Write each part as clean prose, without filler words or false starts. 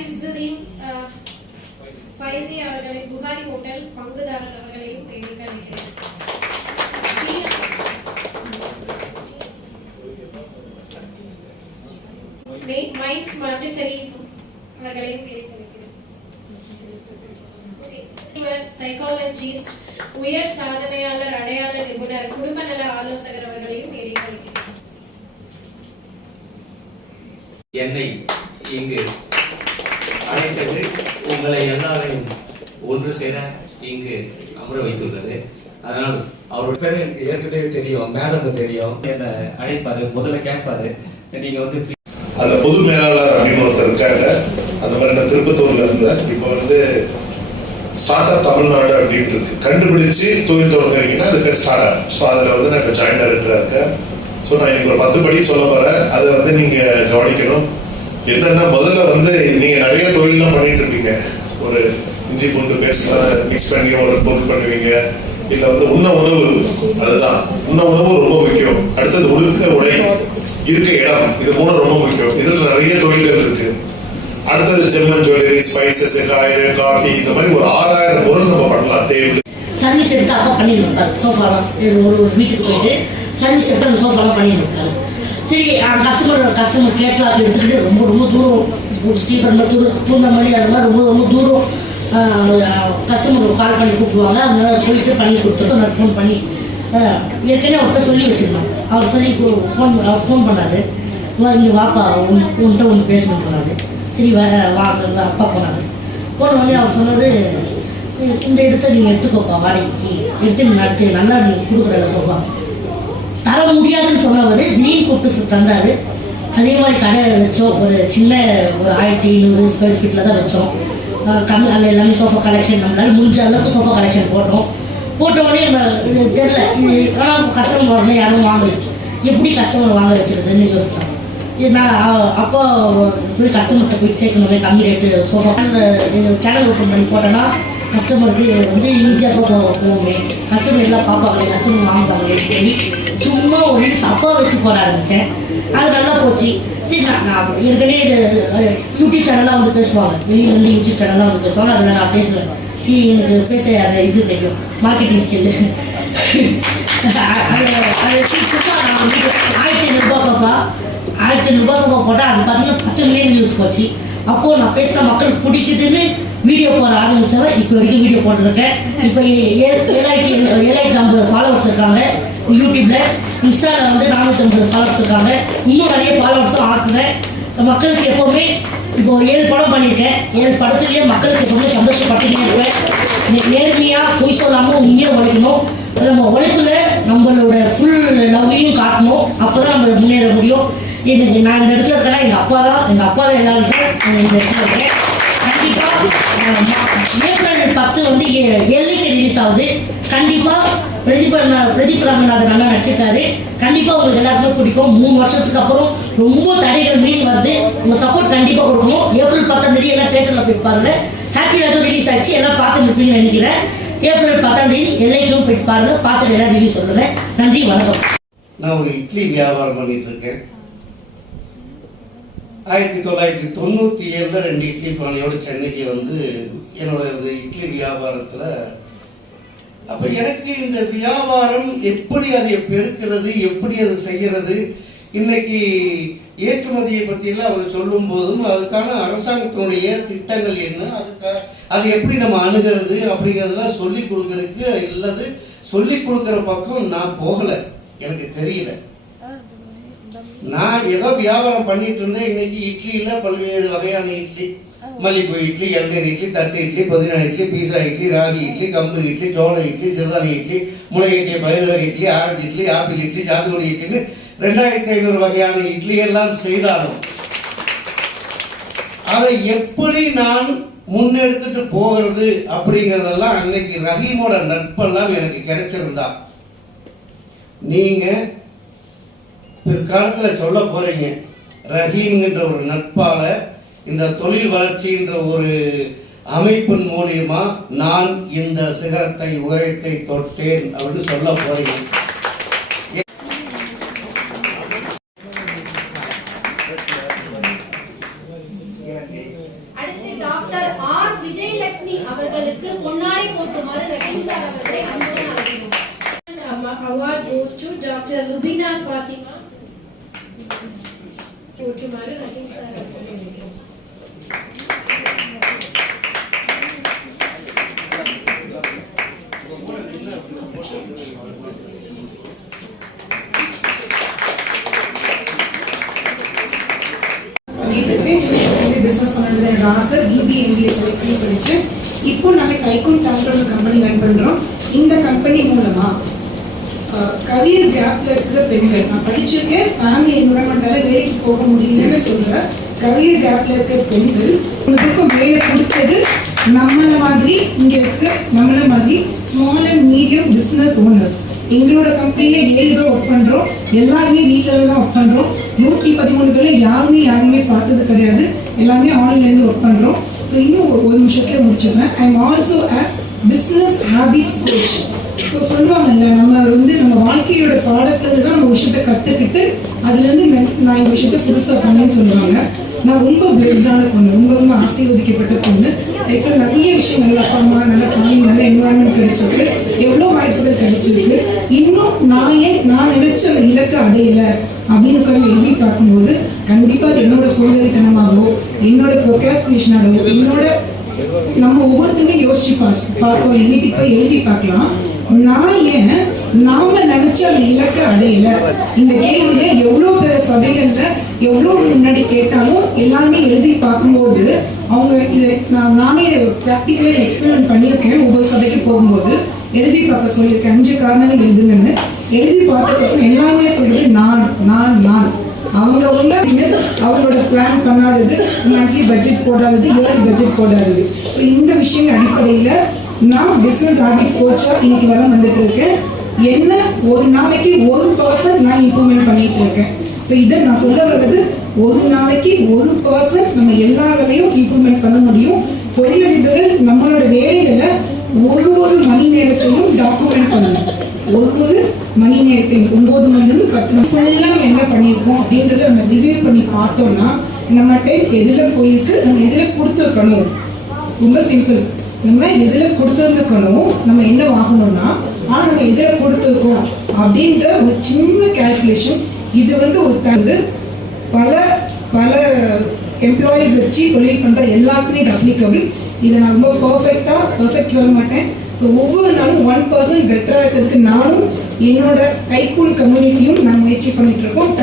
இஸ்ஸுதீன் ஃபைசி அவர்களை புகாரி ஹோட்டல் பங்குதாரர் அவர்களையும் தேடி அழைக்கிறேன். மைக்ஸ் மாட்டிசரி அவர்களையும் தேடி அழைக்கிறேன். சைக்காலஜிஸ்ட், உயர் சாதனையாளர், அடையாள நிபுணர், குடும்ப நல ஆலோசகர் அவர்களையும் தேடி அழைக்கிறேன். என்னை இங்கு அழைத்தது உங்களை எல்லாரையும் ஒன்று சேர இங்கு அமர வைத்துள்ளது. அதனால் அவரோட பேர் எனக்கு ஏற்கனவே தெரியும், மேடம் தெரியும். என்னை அழைப்பாரு, முதல்ல கேட்பாரு, நீங்க வந்து அந்த பொது மேலாளர் அப்படின்னு ஒருத்தர் இருக்காங்க. அந்த மாதிரி நான் திருப்பத்தூர்ல இருந்தேன். இப்போ வந்து ஸ்டார்ட் அப் தமிழ்நாடு அப்படின்ட்டு இருக்கு. கண்டுபிடிச்சு தொழில் தொடங்குறீங்கன்னா அதுக்கு ஸ்டார்ட் அப். ஸோ அதில் வந்து நான் இப்போ ஜாயின் டைரக்டராக இருக்கேன். ஸோ நான் இன்னைக்கு ஒரு 10 படி சொல்ல போகிறேன். அதை வந்து நீங்கள் கவனிக்கணும். என்னன்னா, முதல்ல வந்து நீங்கள் நிறைய தொழிலெலாம் பண்ணிட்டு இருப்பீங்க. ஒரு இஞ்சி பூண்டு பேஸ்ட்லாம் மிக்ஸ் பண்ணி ஒரு பொருள் பண்ணுவீங்க. இல்லை வந்து உண்ண உணவு, அதுதான் உண்ண உணவு ரொம்ப முக்கியம். அடுத்தது உடுக்க உடை, இருக்க இடம், இது 3 ரொம்ப முக்கியம். இதில் நிறைய தொழில்கள் இருக்கு. அடுத்தது ஜெம்மன் ஜுவல்லரி, ஸ்பைசஸ், காஃபி, இந்த மாதிரி ஒரு 6000 பொருள் நம்ம பண்ணலாம். டேபிள் சர்வீஸ் எடுத்து அப்பா பண்ணி வைப்பார். சோஃபாலாம் ஒரு வீட்டுக்கு போயிட்டு சர்வீஸ் எடுத்து அந்த சோஃபாலாம் பண்ணி வைப்பார். சரி, கஸ்டமர் கேட்லாக் எடுத்துக்கிட்டு ரொம்ப தூரம் ஸ்ரீபெரும்பு பூந்தமல்லி அது மாதிரி ரொம்ப தூரம் கஸ்டமர் கால் பண்ணி கூப்பிடுவாங்க. அதனால போயிட்டு பண்ணி கொடுத்துருக்கோம். நான் ஃபோன் பண்ணி ஏற்கனவே அவர்கிட்ட சொல்லி வச்சுருந்தோம். அவர் சொல்லி ஃபோன் பண்ணார். இங்கே வாப்பா உன்கிட்ட ஒன்று பேசணும்னு சொன்னார். சரி வாங்க அப்பா போனார். போனவொடனே அவர் சொன்னது, இந்த இடத்த நீங்கள் எடுத்துக்கோப்பா, வாடகைக்கு எடுத்து நீங்கள் நடத்தி நல்லா நீங்கள் கொடுக்குற சோஃபா தர முடியாதுன்னு சொன்னவர் திடீர்னு கூப்பிட்டு தந்தார். அதே மாதிரி கடை வச்சோம். ஒரு சின்ன ஒரு 1500 ஸ்கொயர் ஃபீட்டில் தான் வச்சோம். கம்மி அதில் எல்லாமே சோஃபா கலெக்ஷன் நம்மளால் முடிஞ்ச அளவுக்கு சோஃபா கலெக்ஷன் போட்ட உடனே தெரியல. ஆனால் கஸ்டமர் வரல, யாரும் வாங்கல. எப்படி கஸ்டமர் வாங்க வைக்கிறதுன்னு யோசித்தோம். நான் அப்போ போய் கஸ்டமர்கிட்ட போய் சேர்க்கணுமே, கம்மி ரேட்டு சோஃபா சேனல் ஓப்பன் பண்ணி போட்டோன்னா கஸ்டமருக்கு வந்து ஈஸியாக சோஃபா போகுமே, கஸ்டமர் எல்லாம் பார்ப்பாங்களே, கஸ்டமர் வாங்குவாங்களே சொல்லி சும்மா ஒரு அப்பா வச்சு போட ஆரம்பித்தேன். அது நல்லா போச்சு. சரி, நான் ஏற்கனவே யூடியூப் சேனலாக வந்து பேசுவாங்க, வெளியில் வந்து யூடியூப் சேனலாக வந்து பேசுவாங்க. அதில் நான் பேசுவேன். சரி, எனக்கு பேச அந்த இது தெரியும், மார்க்கெட்டிங் ஸ்கில்லு. அது சும்மா நான் வந்து 1500 சோஃபா 1500 சோஃபா போட்டால் அது பார்த்தீங்கன்னா 10 மில்லியன் வியூஸ் போச்சு. அப்போது நான் பேசுகிற மக்களுக்கு பிடிக்குதுன்னு வீடியோ போட ஆரம்பித்தவன். இப்போ வரைக்கும் வீடியோ போட்டுருக்கேன். இப்போ 750 ஃபாலோவர்ஸ் இருக்காங்க யூடியூப்பில். இன்ஸ்டாவில் வந்து 450 ஃபாலோவர்ஸ் இருக்காங்க. இன்னும் நிறைய ஃபாலோவர்ஸும் ஆக்குவேன். மக்களுக்கு எப்போவுமே இப்போ 7 படம் பண்ணியிருக்கேன். 7 படத்துலேயே மக்களுக்கு எப்போவுமே சந்தோஷப்பட்டுக்கிட்டே இருப்பேன். நேர்மையாக பொய் சொல்லாமல் உண்மையாக உழைக்கணும். நம்ம உழைப்பில் நம்மளோட ஃபுல் லவ்வையும் காட்டணும். அப்போ தான் நம்ம முன்னேற முடியும். எனக்கு நான் இந்த இடத்துல இருக்கேன்னா எங்கள் அப்பா தான் எல்லாருக்கும் இந்த இடத்துல இருக்கேன். கண்டிப்பாக ஏப்ரல் 10 வந்து எல்லைக்கு ரிலீஸ் ஆகுது. கண்டிப்பாக பிரதீப் ராமநாதன் நல்லா நடிச்சிருக்காரு. கண்டிப்பாக உங்களுக்கு எல்லாருக்குமே பிடிக்கும். 3 வருஷத்துக்கு அப்புறம் ரொம்ப தடைகள் மீறி வருது. உங்கள் சப்போர்ட் கண்டிப்பாக கொடுக்கணும். ஏப்ரல் 10 எல்லாம் தேட்டரில் போய் பாருங்க. ஹாப்பி ராஜோ ரிலீஸ் ஆச்சு, எல்லாம் பார்த்துட்டு இருப்பீங்கன்னு நினைக்கிறேன். ஏப்ரல் 10 எல்லைக்கும் போயிட்டு பாருங்க. பார்த்துட்டு எல்லாம் ரிவ்யூ சொல்லுங்க. நன்றி, வணக்கம். நான் ஒரு இட்லி வியாபாரம் பண்ணிட்டு இருக்கேன். 1997 2 இட்லி பானையோடு சென்னைக்கு வந்து என்னோட இட்லி வியாபாரத்தில் அப்போ எனக்கு இந்த வியாபாரம் எப்படி அதை பெருக்கிறது, எப்படி அதை செய்கிறது, இன்னைக்கு ஏற்றுமதியை பற்றியெல்லாம் அவர் சொல்லும் போதும் அதுக்கான அரசாங்கத்தினுடைய திட்டங்கள் என்ன, அதை எப்படி நம்ம அணுகிறது அப்படிங்கிறதெல்லாம் சொல்லி கொடுக்கறதுக்கு இல்லது. சொல்லி கொடுக்குற பக்கம் நான் போகலை, எனக்கு தெரியல. நான் ஏதோ வியாபாரம் பண்ணிட்டு இருந்தேன். இன்னைக்கு இட்லியில பல்வேறு வகையான இட்லி, மல்லிப்பூ இட்லி, இளநீர் இட்லி, தட்டு இட்லி, புதினா இட்லி, பீஸா இட்லி, ராகி இட்லி, கம்பு இட்லி, சோள இட்லி, சிறுதானி இட்லி, முளைகட்டிய பயிர் இட்லி, ஆரஞ்சு இட்லி, ஆப்பிள் இட்லி, சாத்துக்குடி இட்லின்னு 2500 வகையான இட்லி எல்லாம் செய்தாலும் அதை எப்படி நான் முன்னெடுத்துட்டு போகிறது அப்படிங்கிறதெல்லாம் அன்னைக்கு ரஹீமோட நட்பெல்லாம் எனக்கு கிடைச்சிருந்தா நீங்க பிற்காலத்தில் சொல்ல போறீங்க, ரஹீம்ங்கிற ஒரு நட்பால இந்த தொழில் வளர்ச்சின்ற ஒரு அமைப்பின் மூலியமா நான் இந்த சிகரத்தை உயரத்தை தொட்டேன் அப்படின்னு சொல்ல போறீங்க. மூர்த்தி அவர்களுக்கு பொன்னாடை போட்டுமாறு ரஹீம் சார் அவர்களை அன்புடன் அழைக்கிறோம். Award goes to Dr. Lubina Fatima. போட்டுமாறு ரஹீம் சார் அவர்களை அழைக்கிறோம். பிசினஸ் பண்ணுறது என்னோட ஆசை. BBA செலக்ட் பண்ணி படிச்சு இப்போ நாங்கள் டைகூன் டாக்டர் கம்பெனி ரன் பண்றோம். இந்த கம்பெனி மூலமா கரியர் கேப்ல இருக்கிற பெண்கள், நான் படிச்சிருக்கேன் ஃபேமிலி என்விரான்மெண்டால வேலைக்கு போக முடியலன்னு சொல்ற கரியர் கேப்ல இருக்கிற பெண்கள் உங்களுக்கும் வேலை கொடுத்தது நம்மள மாதிரி இங்க இருக்க நம்மள மாதிரி small and medium business owners. எங்களோட கம்பெனில 7 பேர் ஒர்க் பண்றோம். எல்லாருமே வீட்டில் தான் ஒர்க் பண்றோம். 113 பேர் யாருமே பார்த்தது கிடையாது. எல்லாமே ஆன்லைன்ல ஒர்க் பண்றோம். ஸோ இன்னும் ஒரு நிமிஷத்துல முடிச்சிடுறேன். I am also a business habits coach. So சொல்லுவாங்கல்ல, நம்ம வாழ்க்கையோட பாடத்துல தான் நம்ம விஷயத்தை கற்றுக்கிட்டு அதுலேருந்து நான் இந்த விஷயத்த புதுசாக பண்ணேன்னு சொல்லுவாங்க. நான் ரொம்ப பிளெஸ்டான பொண்ணு, ரொம்ப ஆசீர்வதிக்கப்பட்ட பொண்ணு. லைஃப்பில் நிறைய விஷயங்கள் அப்பா அம்மா நல்ல ஃபேமிலி நல்ல என்வரான்மெண்ட் கிடைச்சிருக்கு, எவ்வளோ வாய்ப்புகள் கிடைச்சிருக்கு. இன்னும் நான் நினைச்ச அந்த இலக்கை அடையலை அப்படின்னு உட்காந்து எழுதி பார்க்கும்போது கண்டிப்பாக அது என்னோட சோதனைத்தனமாகவோ என்னோட ப்ரொகாஸ்டினேஷனாகவோ என்னோட நம்ம ஒவ்வொருத்தரையும் யோசிச்சு பார்க்கணும். இன்னைக்கு போய் எழுதி பார்க்கலாம், நாம நினைச்ச அந்த இலக்கை அடையல. இந்த கேள்வியில எவ்வளவு பேர் சபைகள்ல எவ்வளவு முன்னாடி கேட்டாலும் எல்லாமே எழுதி பார்க்கும்போது அவங்க இதை நானே ப்ராக்டிக்கலா எக்ஸ்பெரிமெண்ட் பண்ணியிருக்கேன். ஒவ்வொரு சபைக்கு போகும்போது எழுதி பார்க்க சொல்லியிருக்கேன். 5 காரணங்கள் எழுதுங்கன்னு. எழுதி பார்த்ததுக்கு எல்லாமே சொல்றது நான் அவங்க அவங்களோட பிளான் பண்ணாதது, மந்த்லி பட்ஜெட் போடாதது, இயர்லி பட்ஜெட் போடாதது. ஸோ இந்த விஷயம் அடிப்படையில் நான் பிஸ்னஸ் ஹேபிட் கோச்சா இன்னைக்கு வர வந்துட்டு இருக்கேன். என்ன ஒரு நாளைக்கு 1% நான் இம்ப்ரூவ்மெண்ட் பண்ணிட்டு இருக்கேன். ஸோ இதை நான் சொல்ல வர்றது, ஒரு நாளைக்கு 1% நம்ம எல்லா வேலையும் இம்ப்ரூவ்மெண்ட் பண்ண முடியும். தொழிலதிபர்கள் நம்மளோட வேலைகளை ஒரு மணி நேரத்தையும் டாக்குமெண்ட் பண்ணணும். ஒரு மணி நேரத்தையும் 9 மணிலேருந்து 10 மணி ஃபுல்லாக என்ன பண்ணியிருக்கோம் அப்படின்றத நம்ம ரிவ்யூ பண்ணி பார்த்தோம்னா நம்ம டைம் எதில் போயிருக்கு, நம்ம எதில் கொடுத்துருக்கணும். ரொம்ப சிம்பிள், நம்ம எதில் கொடுத்துருந்துக்கணும், நம்ம என்ன வாங்கணும்னா ஆனால் நம்ம எதில் கொடுத்துருக்கோம் அப்படின்ற ஒரு சின்ன கேல்குலேஷன். இது ஒரு தந்து பல எம்ப்ளாயீஸ் வச்சு தொழில் பண்ணுற எல்லாத்துக்குமே இது அப்ளிகபிள். இதை நான் ரொம்ப பர்ஃபெக்ட் சொல்ல மாட்டேன். ஸோ ஒவ்வொரு நாளும் 1% பெட்டராக இருக்கிறதுக்கு நானும் என்னோட டைகூன் கம்யூனிட்டியும் நான் முயற்சி பண்ணிட்டு இருக்கோம்.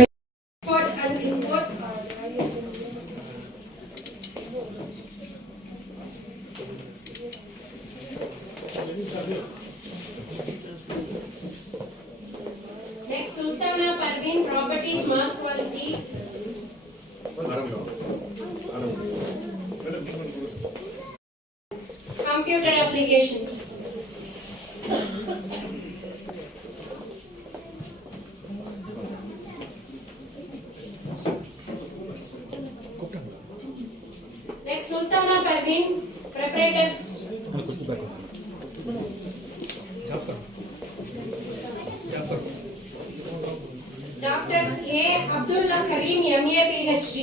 Next, Sultana Parveen, Properties Mass Quality. Computer application. Next, Sultana Parveen, Preparator. Dr. A. Abdullah Karim, MA, PhD.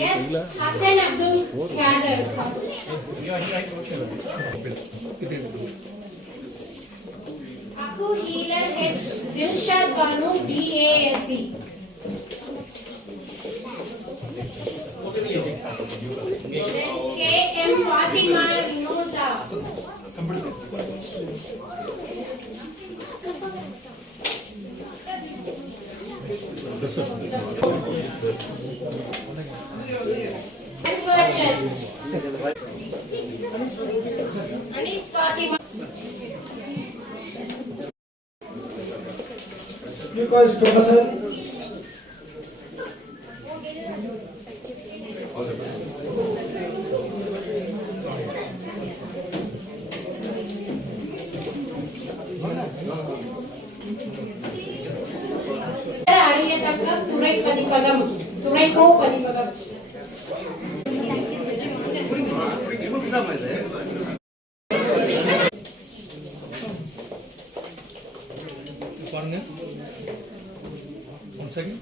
Yes, Hassan Abdul Kader. Aku Healer H. Dilshad Banu, DASC. Then K.M. Fatima Rinosa. Alpha Chest. Anis Fatima. Because Professor. அறியத்தக்க துறை பதிப்பகம், துறைக்கோ பதிப்பகம். இதாம்மா இது பாருங்க 1 second